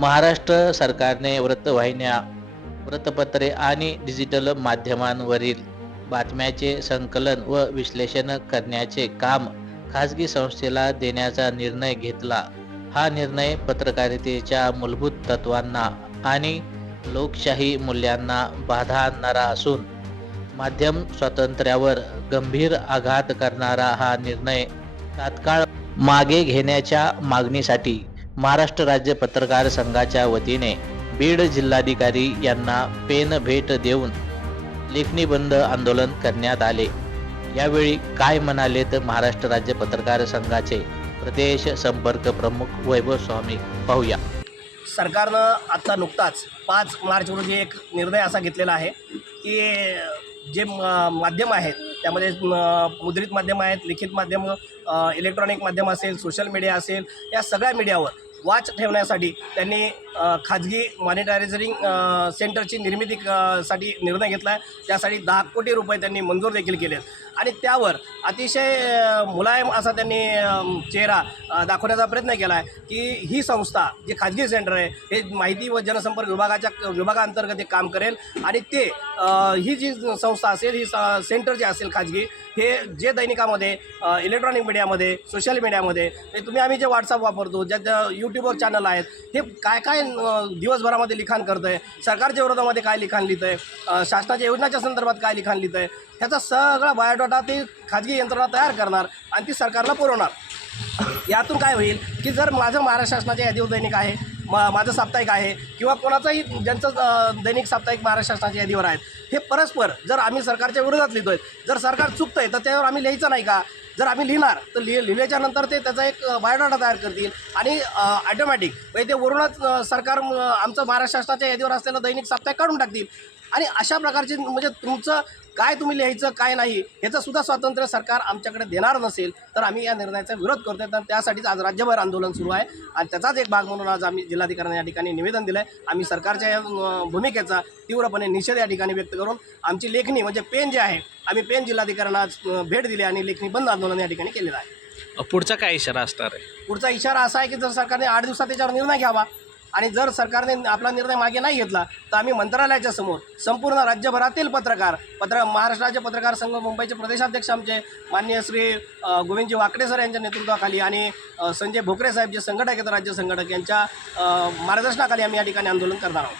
महाराष्ट्र सरकारने वृत्तवाहिन्या वृत्तपत्रे आणि डिजिटल माध्यमांवरील बातम्याचे संकलन व विश्लेषण करण्याचे काम खाजगी संस्थेला देण्याचा निर्णय घेतला. हा निर्णय पत्रकारितेच्या मूलभूत तत्वांना आणि लोकशाही मूल्यांना बाधा आणणारा असून माध्यम स्वातंत्र्यावर गंभीर आघात करणारा हा निर्णय तात्काळ मागे घेण्याच्या मागणीसाठी महाराष्ट्र राज्य पत्रकार संघाच्या वतीने बीड जिल्हाधिकारी यांना पेन भेट देऊन लेखणी बंद आंदोलन करण्यात आले. यावेळी काय म्हणालेत महाराष्ट्र राज्य पत्रकार संघाचे प्रदेश संपर्क प्रमुख वैभव स्वामी पाहूया. सरकारनं आत्ता नुकताच पाच मार्च रोजी एक निर्णय असा घेतलेला आहे की जे माध्यम आहेत त्यामध्ये मुद्रित माध्यम आहेत लिखित माध्यम इलेक्ट्रॉनिक माध्यम असेल सोशल मीडिया असेल या सगळ्या मीडियावर वाच ठेवण्यासाठी त्यांनी खाजगी मॉनिटायझरिंग सेंटरची निर्मिती क- साठी निर्णय घेतला आहे. त्यासाठी दहा कोटी रुपये त्यांनी मंजूर देखील केले आहेत आणि त्यावर अतिशय मुलायम असा त्यांनी चेहरा दाखवण्याचा प्रयत्न केला आहे की ही संस्था जी खाजगी सेंटर आहे हे माहिती व जनसंपर्क विभागाच्या विभागाअंतर्गत हे काम करेल. आणि ते ही जी संस्था असेल ही स- सेंटर जे असेल खाजगी हे जे दैनिकामध्ये इलेक्ट्रॉनिक मीडियामध्ये सोशल मीडियामध्ये तुम्ही आम्ही जे व्हॉट्सअप वापरतो ज्या ज्या यूट्यूबवर चॅनल आहेत हे काय काय दिवसभरामध्ये लिखाण करतं आहे सरकारच्या विरोधामध्ये काय लिखाण लिहितं आहे शासनाच्या योजनाच्या संदर्भात काय लिखाण लिहितं आहे ह्याचा सगळा बायोडाटा ती खाजगी यंत्रणा तयार करणार आणि ती सरकारला पुरवणार. यातून काय होईल की जर माझं महाराष्ट्र शासनाचे यादीवर दैनिक आहे मा माझं साप्ताहिक आहे किंवा कोणाचंही ज्यांचं दैनिक साप्ताहिक महाराष्ट्र शासनाच्या यादीवर आहेत हे परस्पर जर आम्ही सरकारच्या विरोधात लिहितोय जर सरकार चुकतं आहे तर त्यावर आम्ही लिहायचं नाही का? जर आम्ही लिहिणार तर लिह लिहिल्याच्या नंतर ते त्याचा एक बायोडाटा तयार करतील आणि ॲटोमॅटिक म्हणजे ते वरूनच सरकार आमचं महाराष्ट्र शासनाच्या यादीवर असलेलं दैनिक साप्ताहिक काढून टाकतील. आणि अशा प्रकारचे म्हणजे तुमचं काय तुम्ही लिहायचं काय नाही सुद्धा स्वातंत्र्य सरकार आमच्याकडे देणार नसेल तर आम्ही या निर्णयाचा विरोध करतोय. तर त्यासाठीच आज राज्यभर आंदोलन सुरू आहे. आणि त्याचाच एक भाग म्हणून आज आम्ही जिल्हाधिकाऱ्यांना या ठिकाणी निवेदन दिलं आहे आम्ही सरकारच्या या भूमिकेचा तीव्रपणे निषेध या ठिकाणी व्यक्त करून आमची लेखणी म्हणजे पेन जे आहे आम्ही पेन जिल्हाधिकाऱ्यांना आज भेट दिली आणि लेखणी बंद आंदोलन या ठिकाणी केलेलं आहे. पुढचा काय इशारा असणार आहे? पुढचा इशारा असा आहे की जर सरकारने आठ दिवसात त्याच्यावर निर्णय घ्यावा आणि जर सरकारने आपला निर्णय मागे नाही घेतला तर आम्ही मंत्रालयाच्या समोर संपूर्ण राज्यभरातील पत्रकार पत्र महाराष्ट्राचे पत्रकार संघ मुंबईचे प्रदेशाध्यक्ष आमचे माननीय श्री गोविंदजी वाकडे सर यांच्या नेतृत्वाखाली आणि संजय भोकरे साहेब जे संघटक आहेत राज्य संघटक यांच्या मार्गदर्शनाखाली आम्ही या ठिकाणी आंदोलन करणार आहोत.